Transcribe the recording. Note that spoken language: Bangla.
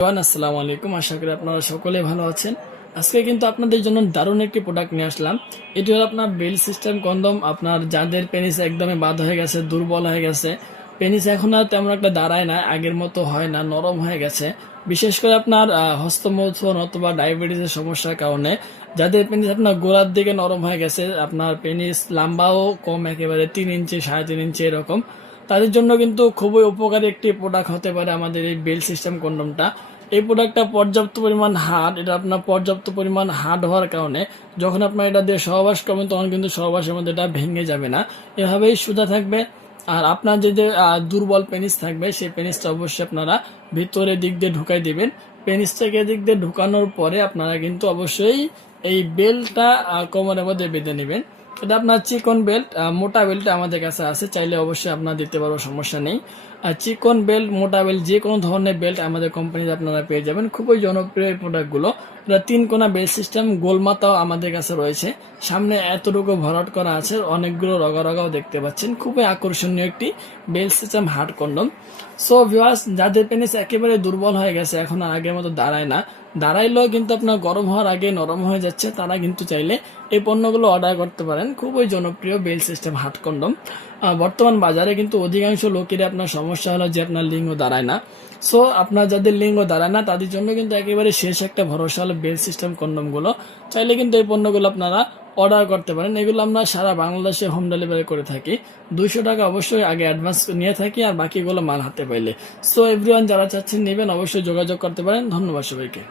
আসসালামু আলাইকুম, আশা করি আপনারা সকলে ভালো আছেন। আজকে কিন্তু আপনাদের জন্য দারুণ একটি প্রোডাক্ট নিয়ে আসলাম। এটি হলো আপনার বেল সিস্টেম কন্ডম। আপনার যাদের পেনিস একদমই বাদ হয়ে গেছে, দুর্বল হয়ে গেছে, পেনিস এখন আর তেমন একটা দাঁড়ায় না, আগের মতো হয় না, নরম হয়ে গেছে। বিশেষ করে আপনার হস্তমৈথুন অথবা ডায়াবেটিসের সমস্যার কারণে যাদের পেনিস আপনার গোড়ার দিকে নরম হয়ে গেছে, আপনার পেনিস লম্বাও কম, একেবারে 3 ইঞ্চি 3.5 ইঞ্চি এরকম, তাদের জন্য কিন্তু খুবই উপকারী একটি প্রোডাক্ট হতে পারে আমাদের এই বেল সিস্টেম কন্ডমটা। এই প্রোডাক্টটা পর্যাপ্ত পরিমাণ হার্ড, এটা আপনার পর্যাপ্ত পরিমাণ হার্ড হওয়ার কারণে যখন আপনার এটা দিয়ে সহবাস করবেন তখন কিন্তু সহবাসের মধ্যে এটা ভেঙে যাবে না, এভাবেই সোজা থাকবে। আর আপনার যে দুর্বল পেনিস থাকবে সেই পেনিসটা অবশ্যই আপনারা ভিতরে দিক দিয়ে ঢুকাই দিবেন। পেনিসটাকে দিক দিয়ে ঢুকানোর পরে আপনারা কিন্তু অবশ্যই এই বেল্টটা কোমরের মধ্যে বেঁধে নেবেন। এটা আপনার চিকন বেল্ট, মোটা বেল্ট আমাদের কাছে আছে, চাইলে অবশ্যই আপনারা দিতে পারবো, সমস্যা নেই। আর চিকন বেল্ট, মোটা বেল্ট, যে কোনো ধরনের বেল্ট আমাদের কোম্পানিতে আপনারা পেয়ে যাবেন। খুবই জনপ্রিয় এই প্রোডাক্টগুলো। এটা 3 কোণা বেল্ট সিস্টেম, গোলমাতাও আমাদের কাছে রয়েছে, সামনে এতটুকু ভরাট করা আছে, অনেকগুলো রগা রগাও দেখতে পাচ্ছেন। খুবই আকর্ষণীয় একটি belt system hard condom. So viewers, যাদের পেনিস একেবারে দুর্বল হয়ে গেছে, এখন আর আগের মতো দাঁড়ায় না, দাঁড়াইলেও কিন্তু আপনার গরম হওয়ার আগে নরম হয়ে যাচ্ছে, তারা কিন্তু চাইলে এই পণ্যগুলো অর্ডার করতে পারেন। খুবই জনপ্রিয় বেল সিস্টেম হার্ড কন্ডম। বর্তমান বাজারে কিন্তু অধিকাংশ লোকেরই আপনার সমস্যা হলো যে আপনার লিঙ্গ দাঁড়ায় না। সো আপনার যাদের লিঙ্গ দাঁড়ায় না তাদের জন্য কিন্তু একেবারে শেষ একটা ভরসা হলো বেল সিস্টেম কন্ডমগুলো। চাইলে কিন্তু এই পণ্যগুলো আপনারা অর্ডার করতে পারেন। এগুলো আমরা সারা বাংলাদেশে হোম ডেলিভারি করে থাকি। 200 টাকা অবশ্যই আগে অ্যাডভান্স নিয়ে থাকি, আর বাকিগুলো মাল হাতে পাইলে। সো এভরিওয়ান, যারা চাচ্ছেন নেবেন অবশ্যই যোগাযোগ করতে পারেন। ধন্যবাদ সবাইকে।